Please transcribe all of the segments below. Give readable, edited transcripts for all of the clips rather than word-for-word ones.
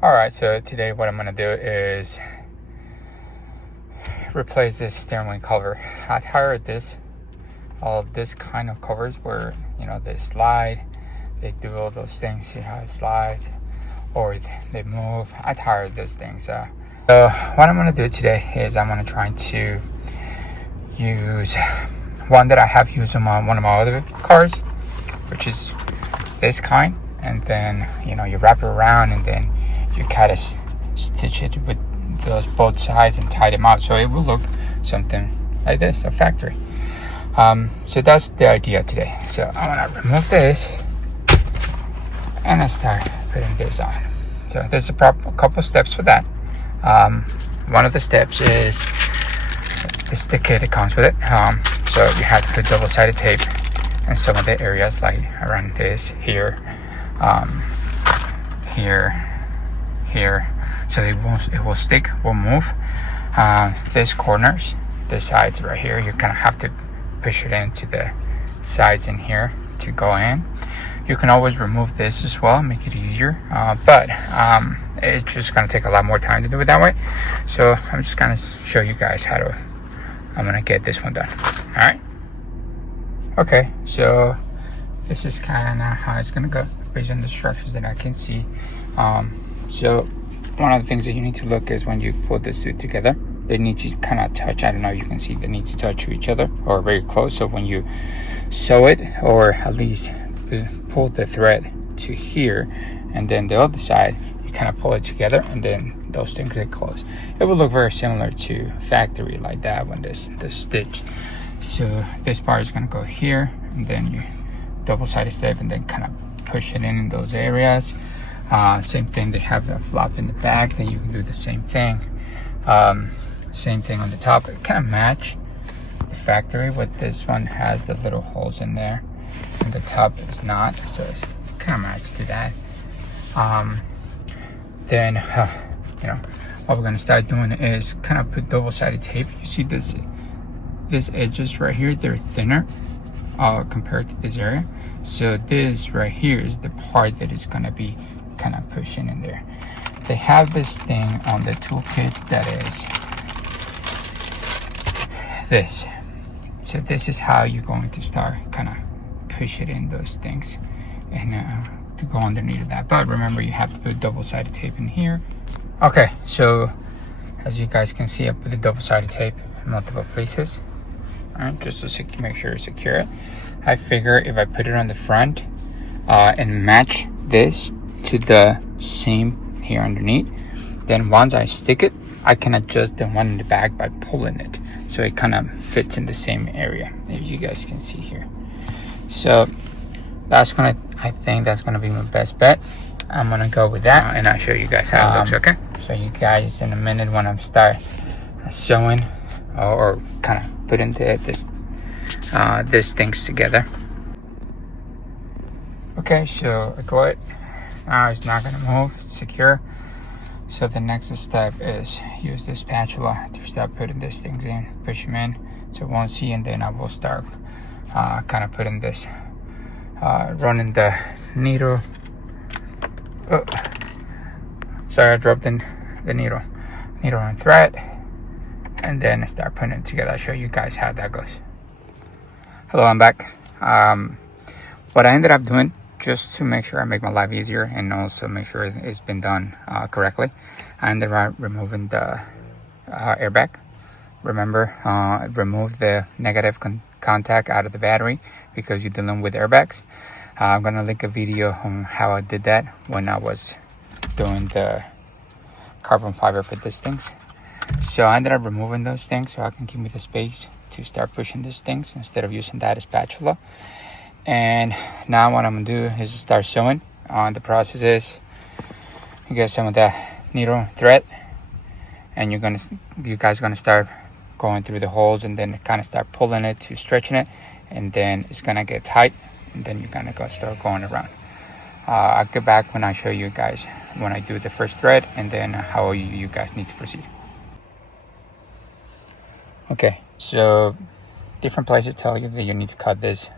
Alright, so today what I'm going to do is replace this steering wheel cover. I've hired all of this kind of covers where, they slide, they do all those things, see how they slide, or they move. I tired these things. So what I'm going to do today is I'm going to try to use one that I have used on one of my other cars, which is this kind, and then, you wrap it around and then you kind of stitch it with those both sides and tie them out so it will look something like this, a factory. So that's the idea today. So I'm gonna remove this and I start putting this on. So there's a couple steps for that. One of the steps is this the kit that comes with it. So you have to put double-sided tape in some of the areas, like around this here, here, so it will stick, will move. This corners, the sides right here, you kind of have to push it into the sides in here to go in. You can always remove this as well, make it easier, but it's just gonna take a lot more time to do it that way. So I'm just gonna show you guys I'm gonna get this one done. All right. Okay, so this is kind of how it's gonna go based on the structures that I can see. So one of the things that you need to look is when you put the suit together, they need to kind of touch. I don't know, you can see they need to touch to each other or very close. So when you sew it, or at least pull the thread to here, and then the other side, you kind of pull it together, and then those things get close. It will look very similar to factory like that when this stitch. So this part is going to go here, and then you double-sided step and then kind of push it in those areas. Same thing, they have a flap in the back, then you can do the same thing. Same thing on the top. It kind of match the factory. What this one has the little holes in there, and the top is not, so it's kind of matched to that. Then what we're going to start doing is kind of put double-sided tape. You see this edges right here, they're thinner compared to this area. So this right here is the part that is going to be kind of pushing in there. They have this thing on the toolkit that is this. So this is how you're going to start kind of push it in those things and to go underneath of that. But remember, you have to put double-sided tape in here. Okay, so as you guys can see, I put the double-sided tape in multiple places. All right, just to make sure it's secure. I figure if I put it on the front and match this to the seam here underneath, then once I stick it, I can adjust the one in the back by pulling it, so it kind of fits in the same area, if you guys can see here. So that's gonna, I think that's gonna be my best bet. I'm gonna go with that, and I'll show you guys how it looks. Okay, so you guys in a minute when I'm start sewing or kind of putting this things together. Okay, so I glue it. Now it's not gonna move, it's secure. So the next step is use this spatula to start putting these things in, push them in so it won't see, and then I will start kind of putting this, running the needle. Oh, sorry, I dropped in the needle and thread, and then I start putting it together. I'll show you guys how that goes. Hello, I'm back. What I ended up doing, just to make sure I make my life easier and also make sure it's been done correctly, I ended up removing the airbag. Remember, remove the negative contact out of the battery because you're dealing with airbags. I'm gonna link a video on how I did that when I was doing the carbon fiber for these things. So I ended up removing those things so I can give me the space to start pushing these things instead of using that spatula. And now what I'm gonna do is start sewing. The process is you get some of the needle thread, and you guys are gonna start going through the holes, and then kind of start pulling it to stretching it, and then it's gonna get tight, and then you're gonna start going around. I'll get back when I show you guys when I do the first thread, and then how you guys need to proceed. Okay, so different places tell you that you need to cut this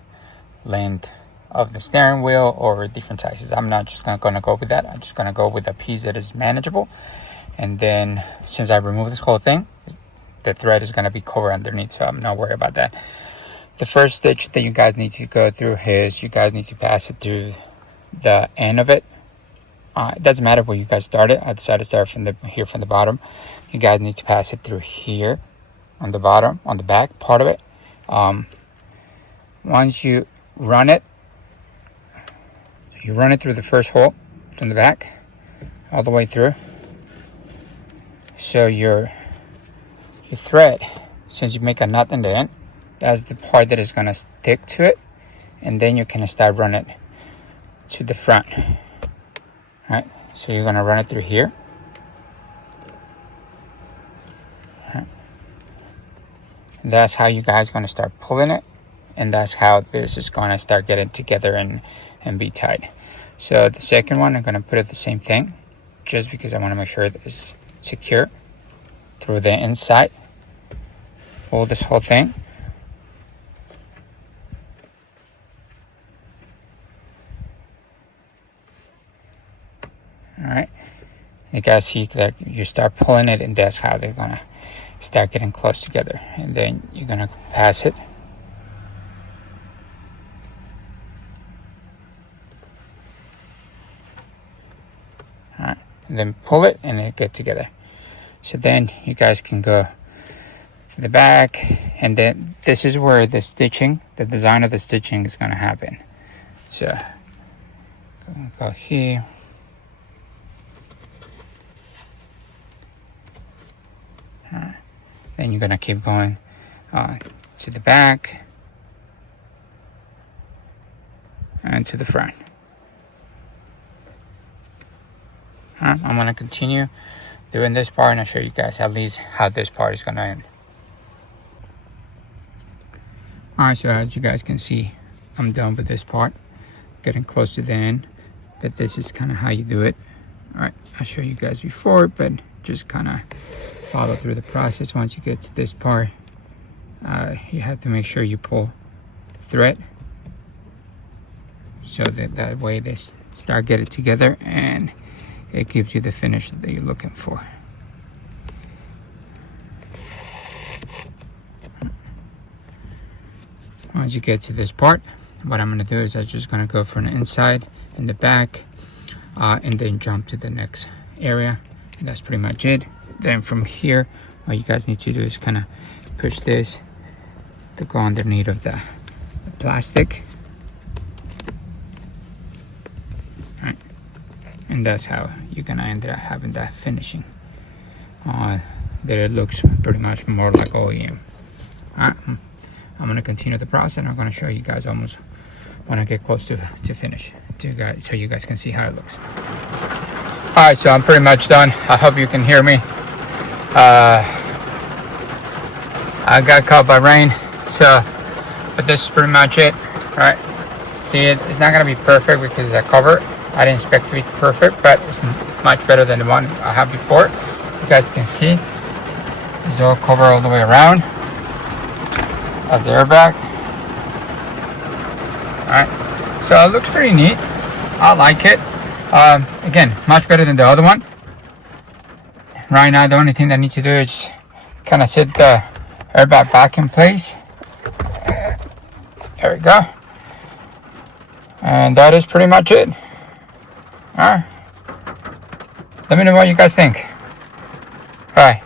length of the steering wheel or different sizes. I'm not just gonna go with that. I'm just gonna go with a piece that is manageable. And then since I removed this whole thing, the thread is gonna be covered underneath, so I'm not worried about that. The first stitch that you guys need to go through is you guys need to pass it through the end of it. It doesn't matter where you guys start it. I decided to start from the bottom. You guys need to pass it through here on the bottom, on the back part of it. Once you run it through the first hole from the back all the way through. So your thread, since you make a knot in the end, that's the part that is gonna stick to it, and then you can start running it to the front. All right, so you're gonna run it through here. Right. That's how you guys gonna start pulling it, and that's how this is gonna start getting together and be tied. So the second one, I'm gonna put it the same thing, just because I want to make sure that it's secure through the inside. Pull this whole thing. All right, you guys see that you start pulling it, and that's how they're gonna start getting close together. And then you're gonna pass it. All right, and then pull it, and it get together. So then you guys can go to the back, and then this is where the stitching, the design of the stitching is gonna happen. So go here. Then you're gonna keep going to the back and to the front. I'm gonna continue doing this part, and I'll show you guys at least how this part is gonna end. Alright, so as you guys can see, I'm done with this part, getting close to the end, but this is kind of how you do it. Alright, I'll show you guys before, but just kind of follow through the process. Once you get to this part, you have to make sure you pull the thread, so that way they start getting together, and it gives you the finish that you're looking for. Once you get to this part, what I'm going to do is I'm just going to go from the inside and the back, and then jump to the next area. And that's pretty much it. Then from here, what you guys need to do is kind of push this to go underneath of the plastic. Right. And that's how you're gonna end up having that finishing. That it looks pretty much more like OEM. Alright, I'm gonna continue the process, and I'm gonna show you guys almost when I get close to finish, so you guys can see how it looks. Alright, so I'm pretty much done. I hope you can hear me. I got caught by rain, so, but this is pretty much it. Alright, see, it's not gonna be perfect because I covered. I didn't expect to be perfect, but it's much better than the one I had before. You guys can see it's all covered all the way around. That's the airbag. Alright, so it looks pretty neat. I like it. Again, much better than the other one. Right now, the only thing that I need to do is kind of set the airbag back in place. There we go. And that is pretty much it. Alright. Let me know what you guys think. Bye.